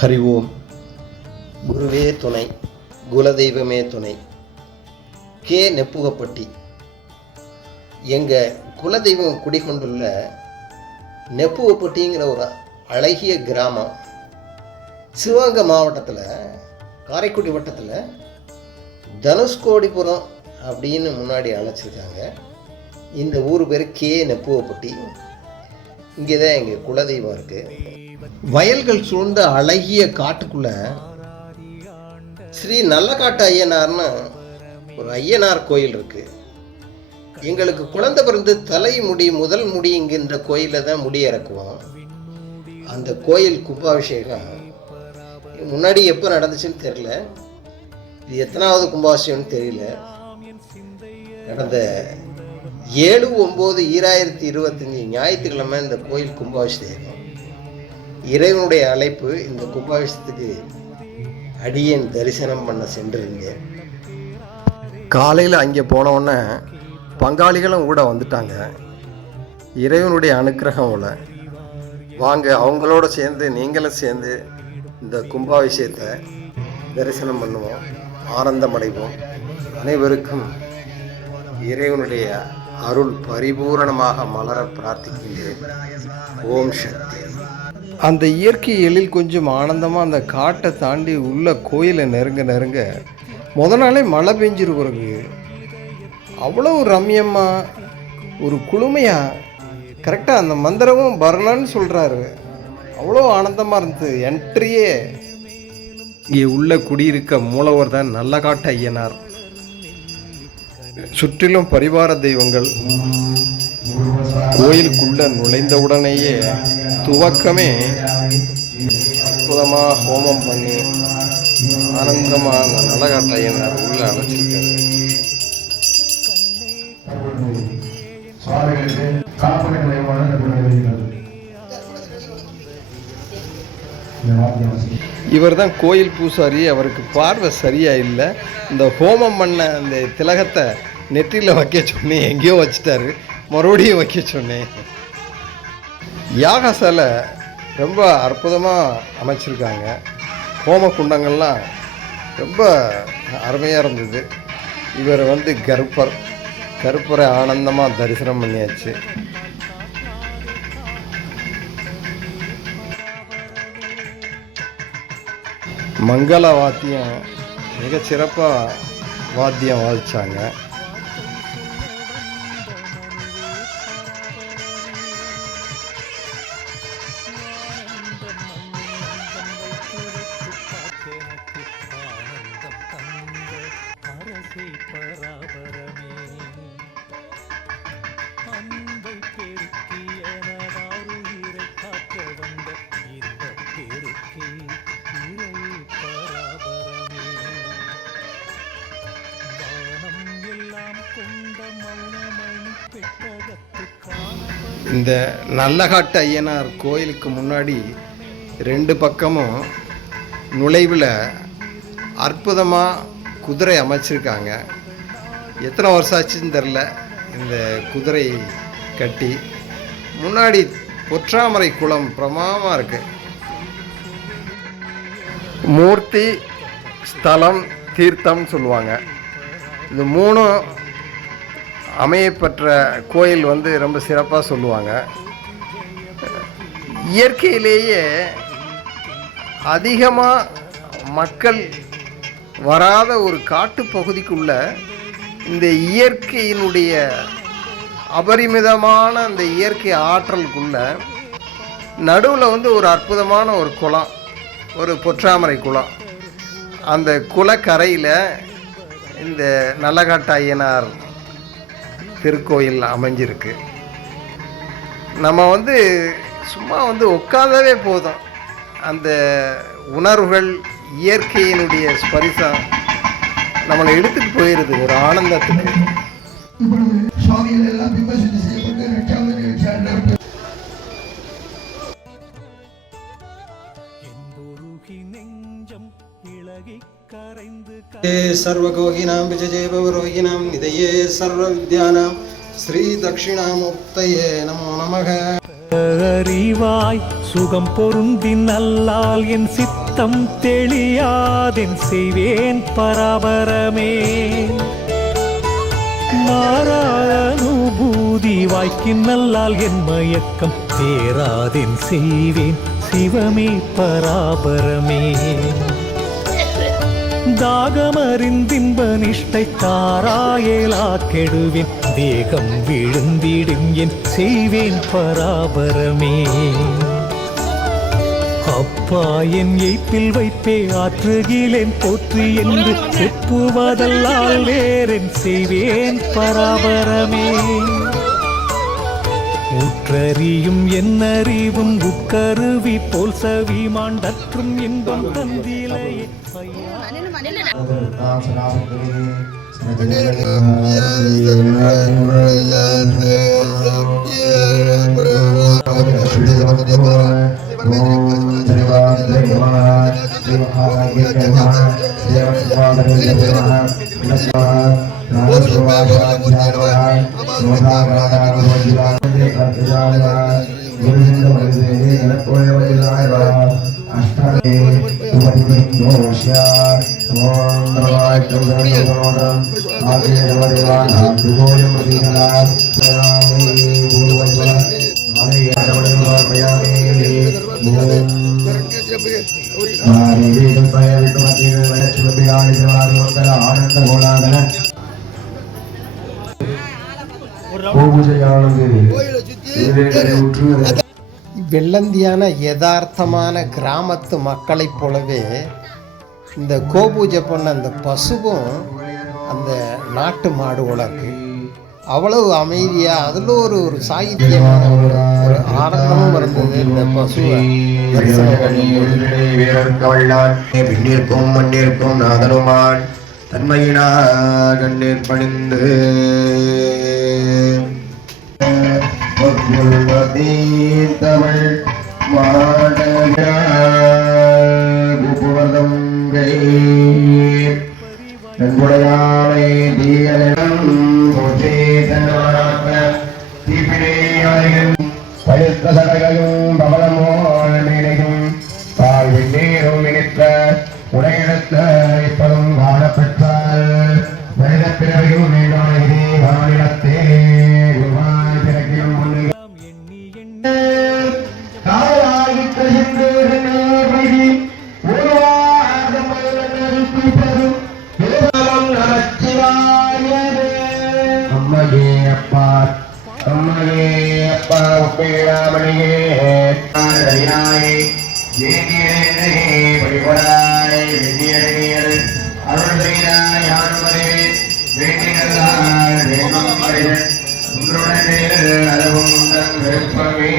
ஹரி ஓம். குருவே துணை, குலதெய்வமே துணை. கே நெப்புகப்பட்டி. எங்கள் குலதெய்வம் குடிகொண்டுள்ள நெப்புகப்பட்டிங்கிற ஒரு அழகிய கிராமம் சிவகங்கை மாவட்டத்தில் காரைக்குடி வட்டத்தில் தனுஷ்கோடிபுரம் அப்படின்னு முன்னாடி அழைச்சிருக்காங்க. இந்த ஊர் பேர் கே நெப்புகப்பட்டி. இங்கே தான் எங்கள் குலதெய்வம் இருக்குது. வயல்கள் சூழ்ந்த அழகிய காட்டுக்குள்ள ஸ்ரீ நல்லகாட்டு ஐயனார்னு ஒரு ஐயனார் கோயில் இருக்கு. எங்களுக்கு குழந்தை பிறந்து தலைமுடி முதல் முடி இங்கே இந்த கோயிலில் தான் முடி இறக்குவோம். அந்த கோயில் கும்பாபிஷேகம் முன்னாடி எப்போ நடந்துச்சுன்னு தெரியல. இது எத்தனாவது கும்பாபிஷேகம்னு தெரியல. கடந்த 7/9/2025 ஞாயிற்றுக்கிழமை இந்த கோயில் கும்பாபிஷேகம். இறைவனுடைய அழைப்பு. இந்த கும்பாபிஷேகத்துக்கு அடியேன் தரிசனம் பண்ண சென்றிருந்தேன். காலையில் அங்கே போனவுடனே பங்காளிகளும் கூட வந்துட்டாங்க. இறைவனுடைய அனுக்கிரகம் உள்ள வாங்க, அவங்களோட சேர்ந்து நீங்களும் சேர்ந்து இந்த கும்பாபிஷேகத்தை தரிசனம் பண்ணுவோம், ஆனந்தமடைவோம். அனைவருக்கும் இறைவனுடைய அருள் பரிபூரணமாக மலர பிரார்த்திக்கின்றேன். ஓம் சக்தி. அந்த இயற்கை எழில் கொஞ்சம் ஆனந்தமாக அந்த காட்டை தாண்டி உள்ள கோயிலை நெருங்க முத நாளே மழை பெஞ்சிருக்கிறது. அவ்வளோ ரம்யமாக ஒரு குளுமையாக கரெக்டாக அந்த மந்திரமும் பரணன்னு சொல்கிறாரு. அவ்வளோ ஆனந்தமாக இருந்தது. என்ட்ரியே இங்கே உள்ள குடியிருக்க மூலவர் தான் நல்லகாட்டு ஐயனார். சுற்றிலும் பரிவார தெய்வங்கள். கோயிலுக்குள்ள நுழைந்தவுடனேயே துவக்கமே அற்புதமாக ஹோமம் பண்ணி ஆனந்தமாக நல்லகாட்டு ஐயனார் உள்ள அழைச்சிருக்காரு. இவர் தான் கோயில் பூசாரி. அவருக்கு பார்வை சரியா இல்லை. இந்த ஹோமம் பண்ண அந்த திலகத்தை நெற்றியில் வைக்க சொன்னேன், எங்கேயோ வச்சுட்டாரு. மறுபடியும் வைக்க சொன்னேன். யாகசாலை ரொம்ப அற்புதமாக அமைச்சிருக்காங்க. ஹோம குண்டங்கள்லாம் ரொம்ப அருமையாக இருந்தது. இவர் கருப்பரை ஆனந்தமாக தரிசனம் பண்ணியாச்சு. மங்கள வாத்தியம் மிகச்சிறப்பாக வாத்தியம் வாதிச்சாங்க. இந்த நல்லகாட்டு ஐயனார் கோயிலுக்கு முன்னாடி 2 பக்கமும் நுழைவில் அற்புதமாக குதிரை அமைச்சிருக்காங்க. எத்தனை வருஷம் ஆச்சுன்னு தெரில இந்த குதிரை கட்டி. முன்னாடி பொற்றாமரை குளம் பிரமாதமாக இருக்கு. மூர்த்தி, ஸ்தலம், தீர்த்தம் சொல்லுவாங்க. இந்த 3 அமையப்பெற்ற கோயில் ரொம்ப சிறப்பாக சொல்லுவாங்க. இயற்கையிலேயே அதிகமாக மக்கள் வராத ஒரு காட்டு பகுதிக்குள்ள இந்த இயற்கையினுடைய அபரிமிதமான அந்த இயற்கை ஆற்றலுக்குள்ள நடுவில் ஒரு அற்புதமான ஒரு குளம், ஒரு பொற்றாமரை குளம். அந்த குளக்கரையில் இந்த நல்லகாட்டு ஐயனார் திருக்கோயில் அமைஞ்சிருக்கு. நம்ம சும்மா உட்கார்ந்தாவே போதும். அந்த உணர்வுகள், இயற்கையினுடைய ஸ்பரிசம் நம்மளை எடுத்துட்டு போயிடுது ஒரு ஆனந்தத்துக்கு. சர்வகோகினாம் விஜயபவரோகினாம் நிதையே சர்வ வித்யானாம் ஸ்ரீ தட்சிணாமூர்த்தயே நமோ நமக. அறிவாய் சுகம் பொருந்தி நல்லால் என் சித்தம் தெளியாதென் செய்வேன் பராபரமே. மாறாத அனுபூதி வாய்க்கின் நல்லால் என் மயக்கம் தேராதென் செய்வேன் சிவமே பராபரமே. தாகமறிந்தின்ப நிஷ்டை தாராயலா கெடுவேன் தேகம் விழுந்திடும் என் செய்வேன் பராபரமே. அப்பா என் எய்ப்பில் வைப்பே ஆற்றுகிலேன் போற்றி என்று செப்புவதல்லால் வேறென் செய்வேன் பராபரமே. உற்றறியும் என்னறிவும் உட்கருவி போல் சவி மாண்டற்றும் இன்பம் தந்திலையே வெள்ளந்தியான யதார்த்தமான கிராமத்து மக்களைப் போலவே இந்த கோபூஜை பண்ண அந்த பசுவும் அந்த நாட்டு மாடு வளர்க்கு அவ்வளவு அமைதியாக அதில் ஒரு சாகித்யமான ஒரு ஆனந்தமும் இருந்தது. இந்த பசுவை பின்னிற்கும் மண்ணிற்கும் நாதனுமான் தன்மையினா கண்ணீர் பணிந்து தமிழ் மாடவர்தம் நன்குடையானை தீயலும் பழுத்த சடகையும் பவளமோல் மீனையும் பால் வெந்நீரும் இனித்த உடையெடுத்த இப்பதும் காணப்பெற்றால் மனித பிறவையும் வேண்டானே வானிடத்தே பிறக்கிலும் அம்மையே அப்பா அம்மையே அப்பா உப்பேராமணியே வழிபடாய் வெண்ணியல் அருள் செய்தாய் ஆணுமரே வேண்டினல்லால் வேண்டும் உன்னுடனே அளவும் விருப்பமே.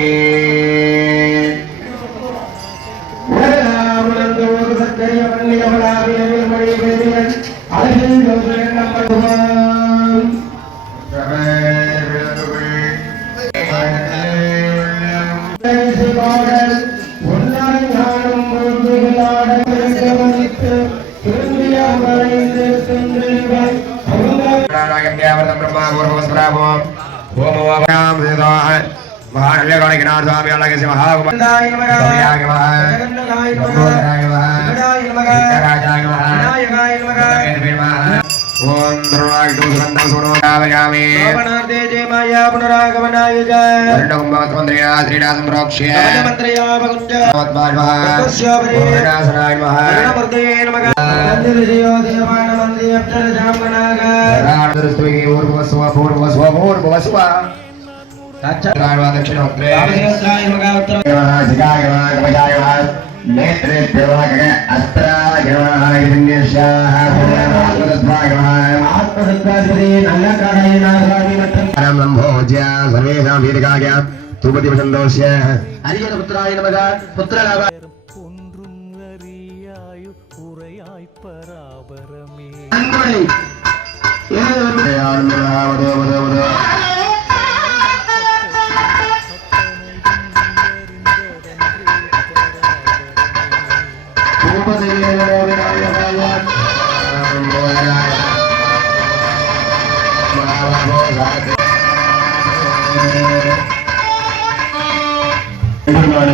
ஒன்றும் அறியாயு உரையாய் பராபரமே.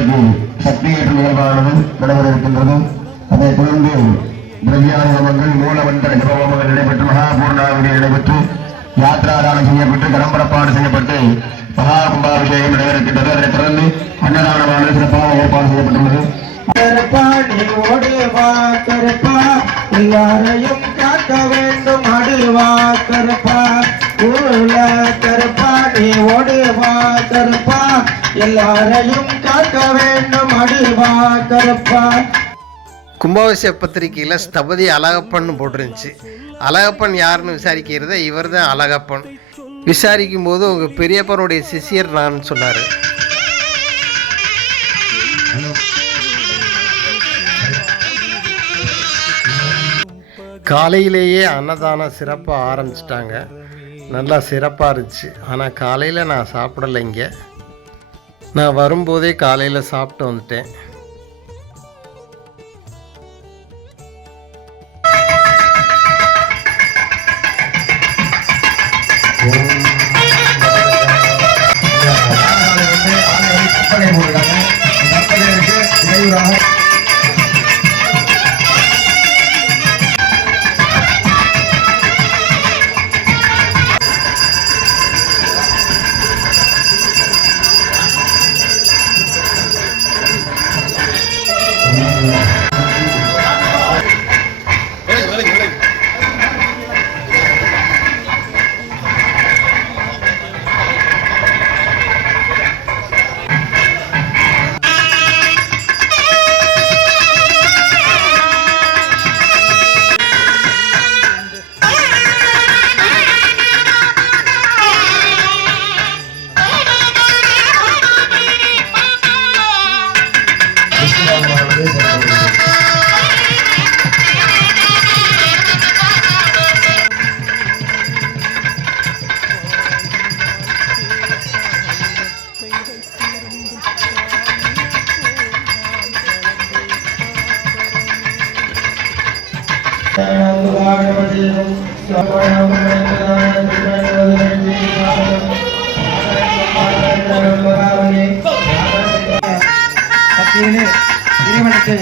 இன்றைக்கு சக்தி ஏற்று நிகழ்வானது நடைபெற இருக்கின்றது. அதைத் தொடர்ந்து திரவியானுமங்கள் மூலமந்திர ஜபஹோமங்கள் நடைபெற்று மகாபூர்ணாவதி நடைபெற்று யாத்ராதானம் செய்யப்பட்டு கடம்புறப்பாடு செய்யப்பட்டு மகா கும்பாபிஷேகம் நடைபெறுகின்றது. அதனைத் தொடர்ந்து அன்னதானமானது சிறப்பாக ஏற்பாடு செய்யப்பட்டுள்ளது. எல்லாரையும் காக்க வேண்டும் அடுவா கருப்பா ஊர்ல கருப்பா நீ ஓடுவா கருப்பா எல்லாரையும் காக்க வேண்டும் அடுவா கருப்பா. கும்பாபிஷேக பத்திரிகையில் ஸ்தபதி அழகப்பன் போட்டிருந்துச்சு. அழகப்பன் யாருன்னு விசாரிக்கிறத இவர் தான் அழகப்பன். விசாரிக்கும் போது உங்கள் பெரியப்பனுடைய சிஷியர் நான் சொன்னார். காலையிலேயே அன்னதானம் சிறப்பாக ஆரம்பிச்சிட்டாங்க. நல்லா சிறப்பாக இருந்துச்சு. ஆனால் காலையில் நான் சாப்பிடலைங்க. நான் வரும்போதே காலையில் சாப்பிட்டு வந்துட்டேன். இறைவனுக்கு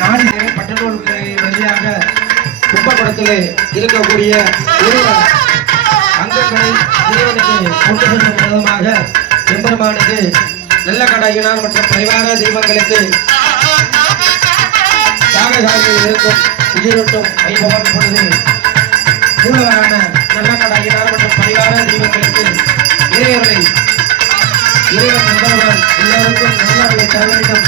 நாடி பட்டநூல் வழியாக குப்பக்குடத்திலே இருக்கக்கூடிய அங்கங்களை இறைவனுக்கு கொண்டு செல்லும் விதமாக எம்பெருமானுக்கு நல்ல கடாயினார் மற்றும் பரிவார தெய்வங்களுக்கு யாகசாலையில் இருக்கும் உயிரோட்டும் வைபவம் பொழுது மூலவரான நல்ல கடாயினார் மற்றும் பரிவார தெய்வங்களுக்கு இறைவனை இறைவன் நண்பர்கள் எல்லாருக்கும் நல்லவர்களை தர வேண்டும்.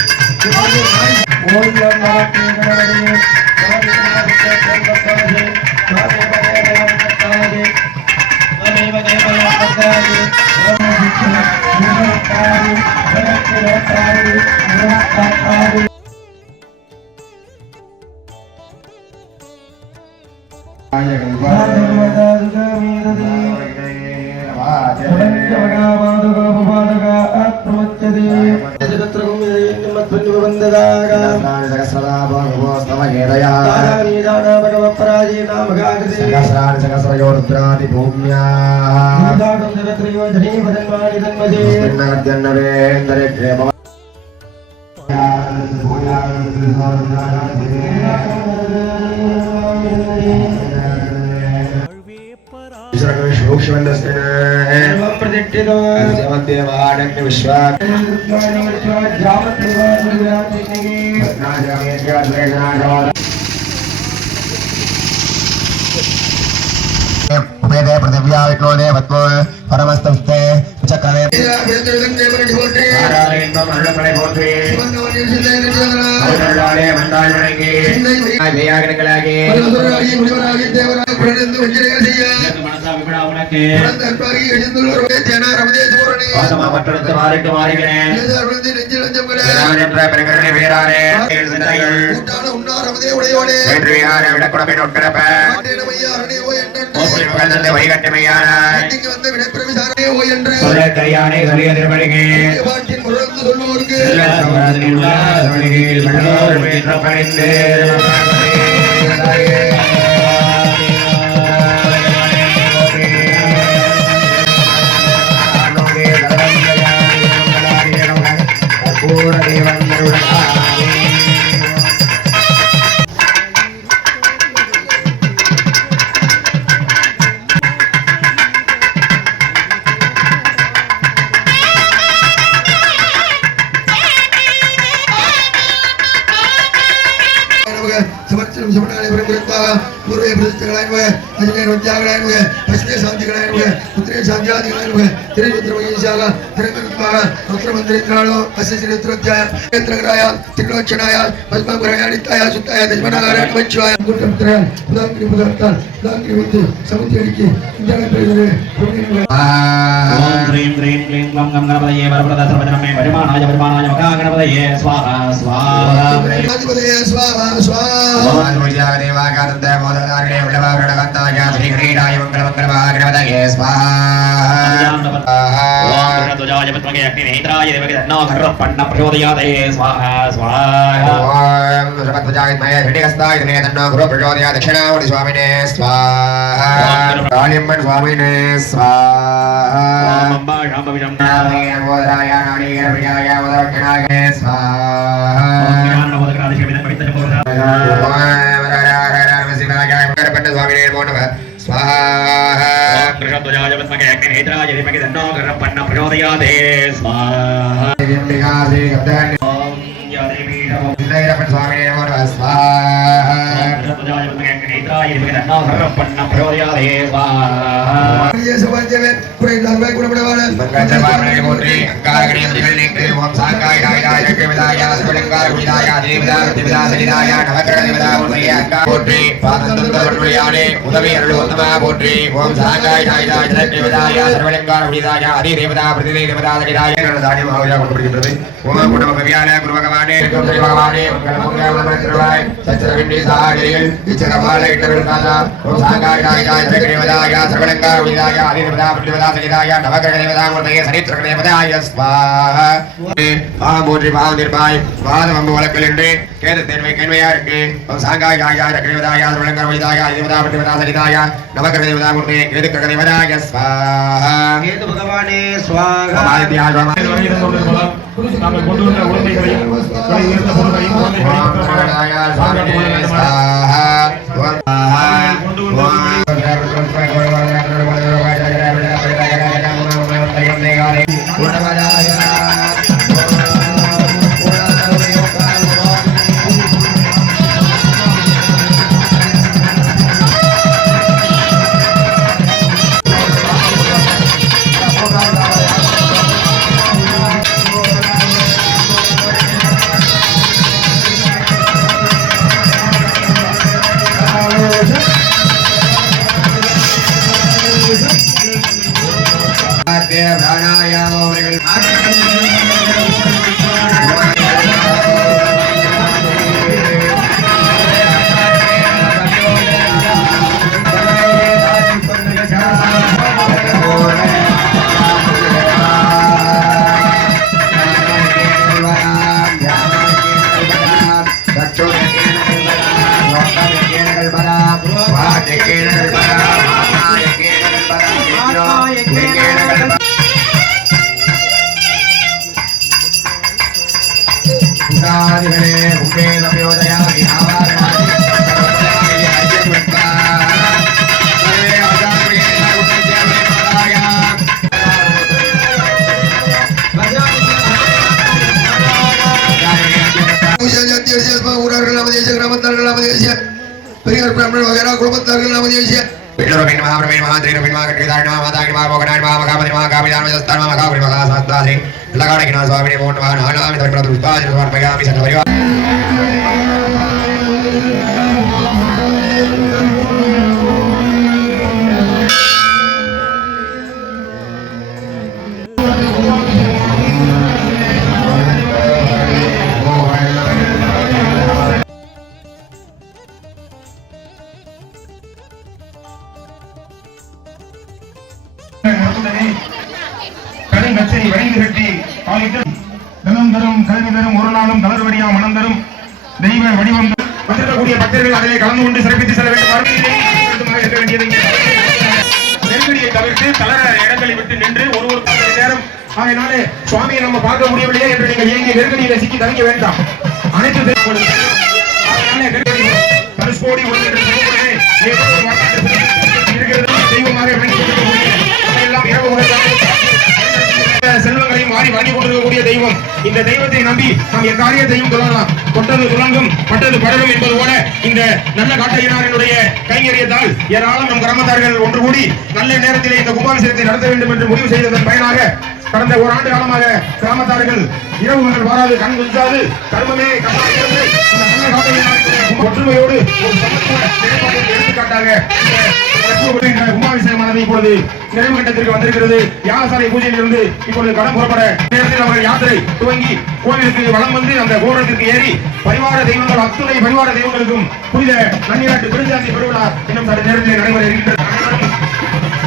पृथिव्या विष्णोने वत्मो परमस्तस्ते चक्रे மருளமலை போற்றி மருளாலே மண்டாள் வணங்கி வியாகரங்களாகி முனிவராகி தேவராக புரந்து வஞ்சனைகள் செய்ய மனசா விபடா உனக்கு தற்பாகி எழுந்துள்ளோர் தேனா ரமதே சூரனே வாசமா மற்றொரு மாறிட்டு மாறுகிறேன் ஏதாருந்து நெஞ்சில் நெஞ்சம்களே நான் என்ற பெருங்கடலை வீராரே எழுந்தனைகள் கூட்டான உன்னார் ரமதே உடையோனே வெற்றியார விடக்குடமை நோட்கிறப்ப மாட்டேனமையா அரணே ஓ என்றன் ஓப்பலி மகள்தந்தை வைகட்டமையான இங்கு வந்த விடப்பிரவிசாரனே ஓ என்று சொல்ல கையானே சொல்லிய திருமணிகே பாட்டின் முரந்து சொல்வோருக்கு எல்லா சமராதனில் உள்ள திருமணிகையில் மன்னோர் மீற்ற பணிந்து பூர தேவன் நமக சமர்ச்சனம் சமனாலய பிரபுரத்தாக பூர்வே பிரதிஷ்டகளாய நமக அஜ்ஞான வித்யாகளாய நமக பஸ்மே சாந்திகளாய நமக புத்திரே சாந்தியாதிகளாய நமக திரையுத்திர மகேஷாக திரங்கத்மாக ருத்ரமந்திரித்ராளோ அஸ்யசிரித்ரோத்யாய கேந்திரகராய திக்லோச்சனாய பத்மகுராய நித்தாய சுத்தாய தஜ்மனாகார நமச்சிவாய குருதந்திர புதாங்கிரி புதார்த்தால் புதாங்கிரி முத்து சமுத்தியடிக்கு இந்தியாவை பெறுகிறது ஓம் க்ரீம் க்ரீம் க்ளீம் க்ளம் கம் கணபதயே வரப்ரத சர்வஜனமே வருமானாய மகா கணபதயே ஸ்வாஹா ஸ்வாஹா கணபதயே ஸ்வாஹா ஸ்வாஹா ஓம் துர்ஜாக தேவாகாரந்த மோதனாகரே உள்ளவாகரகந்தாய ஸ்ரீ கிரீடாய மங்கள கணபதயே ஸ்வாஹா ஓம் துர்ஜாய பத்மகே அக்னி நேத்ராய தேவகே தன்னோகர பண்ண பிரச்சோதயாதயே ஸ்வாஹா ஸ்வாஹா ஓம் துர்ஜாய மய ஹிருதயஸ்தாய தனே தன்னோகர பிரச்சோதயா தக்ஷணாவதி ஸ்வாமினே ஸ்வாஹா காளியம்மன் ஸ்வாமினே ஸ்வாஹா ஓம் அம்பா சாம்பவிஜம் நாமே மோதராய நாடிய பிரியாய மோதரக்கணாய ஸ்வாஹா ஓம் ஞானமோதராதி சிவன பவித்ர போதா ஓம் வரஹர சிவாய பண்ண ஸ்வாமினே நமோ நமः स्वाहा ओम कृष्णध्वजाय विद्महे अग्निनेत्राय धीमहि तन्नो रुद्रः प्रचोदयात् प्रचोदयाते स्वाहा ओम या देवी नमो विष्णुरपण स्वामिने नमो नमः स्वाहा कृष्णध्वजाय विद्महे अग्निनेत्राय धीमहि तन्नो रुद्रः प्रचोदयाते स्वाहा ये सवाजवे कोई लागवे गुणबड़वाले मंगलवारे मोत्री अंगारगणे दिवलिंगे ओम सांगाय दाय केवलाय सुलिंगार गुणाय देवदार देवदासलिदाय नवकर देवदा मोत्री अंगा मोत्री पादंतुरवड़ियाने उदवी अरुळोत्तमा मोत्री ओम सांगाय दाय केवलाय सर्वलिंगार गुणाय आदि देवदा प्रतिदे देवदासलिदाय नरदाय महावजा गुणपड़िगिरது ओम गुणम कवियाले गुरु भगवाने श्री भगवाने मंगल मंगलवाय सच्चरविंडी सागरियल इचरवाले इटरदादा ओम सांगाय दाय केवलाय सर्वलिंगार गुणाय आदि देवदा प्रतिदेवदा सलिदाय नवकर देवदा मूर्तये सरित्र देवदाय स्वाहा मोत्री भाव निर्भय பாதம் வழக்கலின்றே கேது தேர்வை கேள்வியா இருக்கு சாங்காய் காயாய் ரகதேவதாய சுலங்கர் வைதாய தேவதா பிரதிவதா சலிதாய நவகர தேவதா மூர்த்தி கேது ககதேவதாய ஸ்வாஹா கேது பகவானே ஸ்வாஹா ஆதித்யாய நாங்கள் கொண்டு வந்த உரிமைகளையும் உயர்ந்த பொருள்களையும் ஸ்வாஹா பெரியார் பிராமணர் வகைரா குடும்பத்தார்கள் நாம தேசிய விஷ்ணுரபின் மகாபிரபின் மகாந்திரபின் மகாகிருதாரண மகாதாகிரி மகாபோகனாய் மகாபதி மகாபிதான மதஸ்தான மகாபுரி மகாசாஸ்தாதி லகாடகினா சுவாமினே மோ நமः நானாமி தர்ப்பண புஷ்பாஜன சமர்ப்பயாமி சகபரிவார தனம் தரும் கல்வி தரும் ஒரு நாளும் தளர்வடியா மனம் தரும் தெய்வ வடிவம் வந்திருக்கக்கூடிய பக்தர்கள் அதிலே கலந்து கொண்டு சிறப்பித்து செல்ல வேண்டும் இருக்க வேண்டியது நெருக்கடியை தவிர்த்து தளர இடங்களை விட்டு நின்று ஒரு நேரம் ஆகையினாலே சுவாமியை நம்ம பார்க்க முடியவில்லையே என்று நீங்கள் இயங்கிய நெருக்கடியை சிக்கி தவிக்க வேண்டாம் அனைத்து தனுஷ்கோடி தெய்வமாக செல்வங்களையும் மாறி வழங்கிக் கொண்டிருக்கக்கூடிய தெய்வம். இந்த தெய்வத்தை நம்பி நாம் எக்காரியத்தையும் சொல்லலாம். தொட்டது துலங்கும் பட்டது படரும் என்பது போல இந்த நல்ல காட்டையினாரினுடைய கைங்கரியத்தால் ஏராளம் நம் கிராமத்தார்கள் ஒன்று கூடி நல்ல நேரத்திலே இந்த கும்பாபிஷேகத்தை நடத்த வேண்டும் என்று முடிவு செய்ததன் பயனாக கடந்த ஓராண்டு காலமாக கிராமத்தார்கள் இரவுகள் வாராது கண் குஞ்சாது கர்மமே கட்டாயிருந்து இந்த நல்ல காட்டையினாருடைய ஒற்றுமையோடு ஒரு சமத்துவ நிலைப்பாட்டிற்கு எடுத்துக்காட்டாக கும்பாபிஷேகமானது இப்பொழுது நிறைவு கட்டத்திற்கு வந்திருக்கிறது. யாகசாலை பூஜையிலிருந்து இப்பொழுது கடன் புறப்பட நேரத்தில் அவர்கள் யாத்திரை துவங்கி கோவிலுக்கு வலம் வந்து அந்த கோபுரத்திற்கு ஏறி பரிவார தெய்வங்கள் அத்துணை பரிவார தெய்வங்களுக்கும் புனித நன்னிராட்டு பெருஞ்சாந்தி பெருவிழா இன்னும் சற்று நேரத்தில் நடைபெற இருக்கின்றது.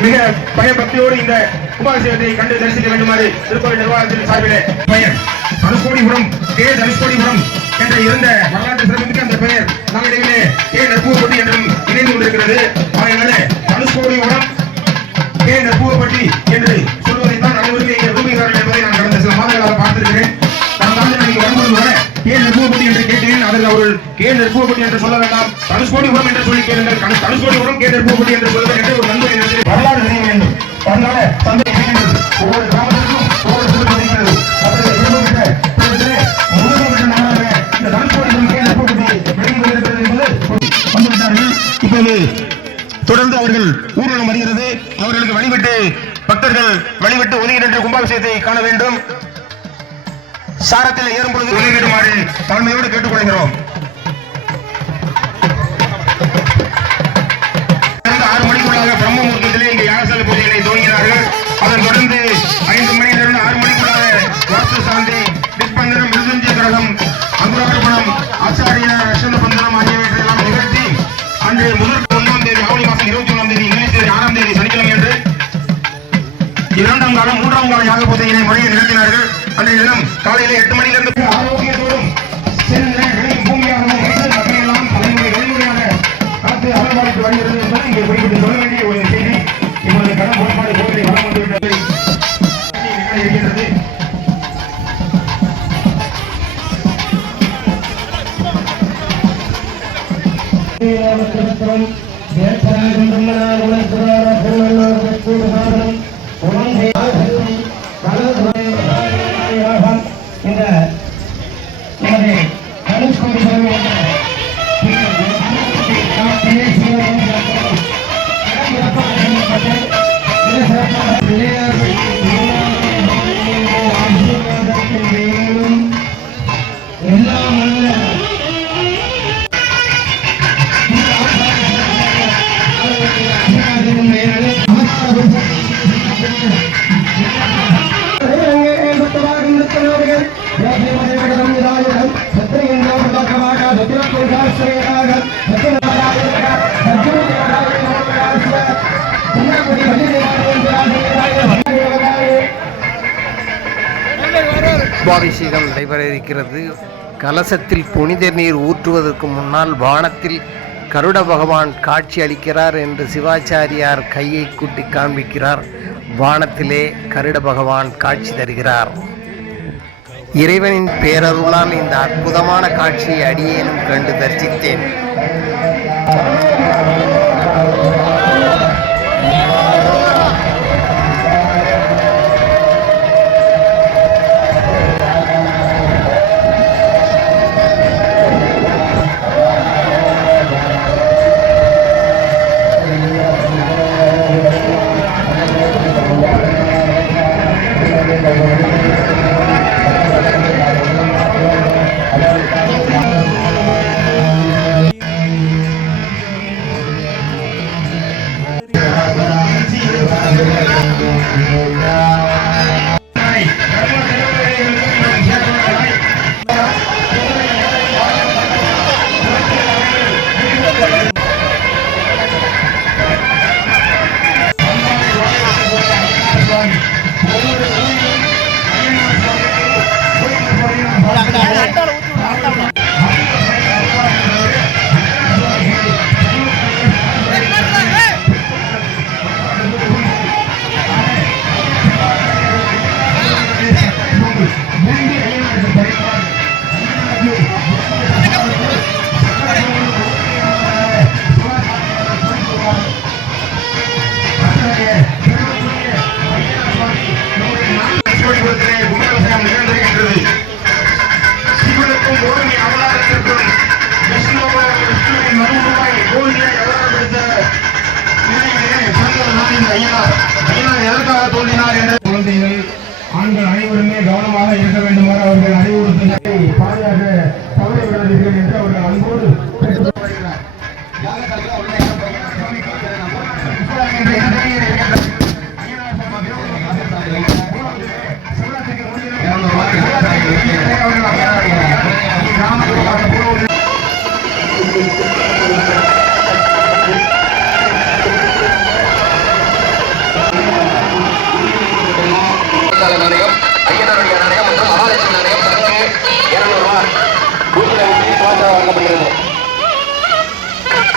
மிக பயபக்தியோடு இந்த கும்பாபிஷேகத்தை கண்டு தரிசிக்க வேண்டுமாறு திருக்கோவில் நிர்வாகத்தின் சார்பிலே பெயர் தனுஷ்கோடிபுரம் கே. தனுஷ்கோடிபுரம் என்ற இருந்த வரலாற்று சிறப்புமிக்க அந்த பெயர் நம்மிடையிலே கே. நற்பூவப்பட்டி என்றும் இணைந்து கொண்டிருக்கிறது. அதனால தனுஷ்கோடிபுரம் கே. நற்பூவப்பட்டி என்று சொல்வதைத்தான் அனைவருமே இங்கே விரும்புகிறார்கள் என்பதை நான் கடந்த சில மாதங்களாக பார்த்திருக்கிறேன். கடந்த ஆண்டு நான் இங்கே வரும்போது வர கே. நற்பூவப்பட்டி என்று கேட்டேன். அதில் அவர்கள் கே. நற்பூவப்பட்டி என்று சொல்ல வேண்டாம், தனுஷ்கோடிபுரம் என்று சொல்லி கேளுங்கள். தனுஷ்கோடிபுரம் கே. நற்பூவப்பட்டி என்று சொல்லுங்கள் என்று ஒரு நண்பர் வரலாறு தெரிய வேண்டும். அதனால சந்தை இருக்கின்றது. ஒவ்வொரு கிராமத்திற்கும் ஒவ்வொரு சிறப்பு இருக்கிறது. இப்போது தொடர்ந்து அவர்கள் ஊர்வலம் வருகிறது. அவர்களுக்கு வழிபட்டு பக்தர்கள் வழிபட்டு ஒதுங்கி நின்று கும்பாபிஷேகத்தை காண வேண்டும். சாரத்தில் ஏறும் பொழுது ஒதுங்கிடுமாறு தாழ்மையோடு கேட்டுக்கொள்கிறோம். 6 மணிக்குள்ளாக பிரம்மமுகூர்த்தத்திலே இங்கே யாகசாலை பூஜைகளை துவங்கினார்கள். அதன் தொடர்ந்து 5 மணியிலிருந்து 6 மணிக்குள்ளாக வாஸ்து சாந்தி, திக்பந்தனம், மிருதுஞ்சய கிரகம், அங்குரார்ப்பணம், ஆச்சாரிய ரஷன பந்தனம் ஆகியவற்றையெல்லாம் நிகழ்த்தி அன்று முதல் 1ஆம் தேதி ஆவணி மாதம் 21ஆம் தேதி இங்கிலீஷ் தேதி 6ஆம் தேதி சனிக்கிழமை என்று 2ஆம் காலம் 3ஆம் கால யாக பூஜையினை முறையை நிகழ்த்தினார்கள். அன்றைய தினம் காலையிலே 8 மணியிலிருந்து ஆரோக்கியத்தோடும் பூமியாகவும் மக்களெல்லாம் தலைமுறை வழிமுறையாக காத்து அமல்பாடிக்கு வருகிறது என்பதை இங்கே குறிப்பிட்டு சொல்ல வேண்டிய ஒரு செய்தி. இப்பொழுது கடன் புறப்பாடு கோவிலை வளம் வந்துவிட்டது இருக்கின்றது. கும்பாபிஷேகம் நடைபெற இருக்கிறது. கலசத்தில் புனித நீர் ஊற்றுவதற்கு முன்னால் வானத்தில் கருட பகவான் காட்சி அளிக்கிறார் என்று சிவாச்சாரியார் கையை கூட்டி காண்பிக்கிறார். வானத்திலே கருட பகவான் காட்சி தருகிறார். இறைவனின் பேரருளால் இந்த அற்புதமான காட்சியை அடியேனும் கண்டு தரிசித்தேன்.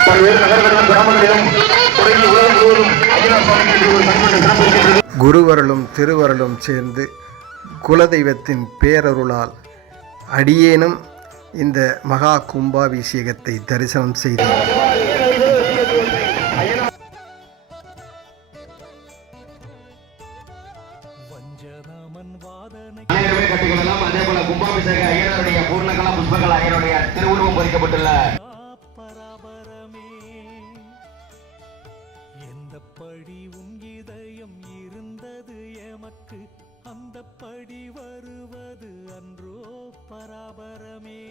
பல்வேறு நகர்களிலும் கிராமங்களிலும் தொடங்கி உலகம் முழுவதும் ஐயனார் சுவாமிக்கு என்று ஒரு தனிப்பட்ட சிறப்பு இருக்கின்றது. குருவருளும் திருவருளும் சேர்ந்து குலதெய்வத்தின் பேரருளால் அடியேனும் இந்த மகா கும்பாபிஷேகத்தை தரிசனம் செய்தேன். வஞ்சராமன் வாதனை அனைவருமே கற்றுக்கொள்ளலாம். அதே போல கும்பாபிஷேக ஐயனாருடைய பூர்ணகலா புஷ்பகலா ஐயனுடைய திருவுருவம் பொறிக்கப்பட்டுள்ள பராபரமே எந்த படி உன் இதயம் இருந்தது எமக்கு அந்த படி வருவது அன்றோ பராபரமே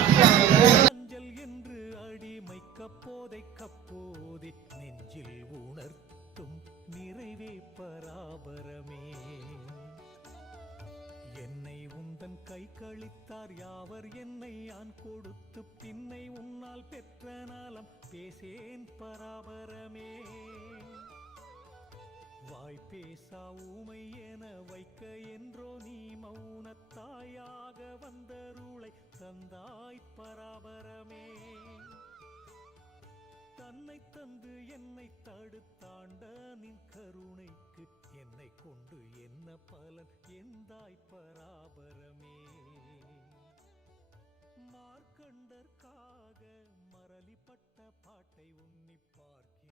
அஞ்சல் என்று அடிமை கப்போதை கப்போதை நெஞ்சில் உணர்த்தும் நிறைவே பராபரமே என்னை உந்தன் கை கழித்தார் யாவர் என்னை யான் கொடுத்து பின்னை உன்னால் பெற்ற நாளம் பேசேன் பராபரமே வாய் பேசா ஊமை என வைக்க என்றோ நீ மௌனத்தாயாக வந்தருளை தந்தாய் பராபரமே தன்னை தந்து என்னை தடுத்தாண்ட நின் கருணைக்கு என்னை கொண்டு என்ன பலன் எந்தாய் பராபரமே மார்க்கண்ட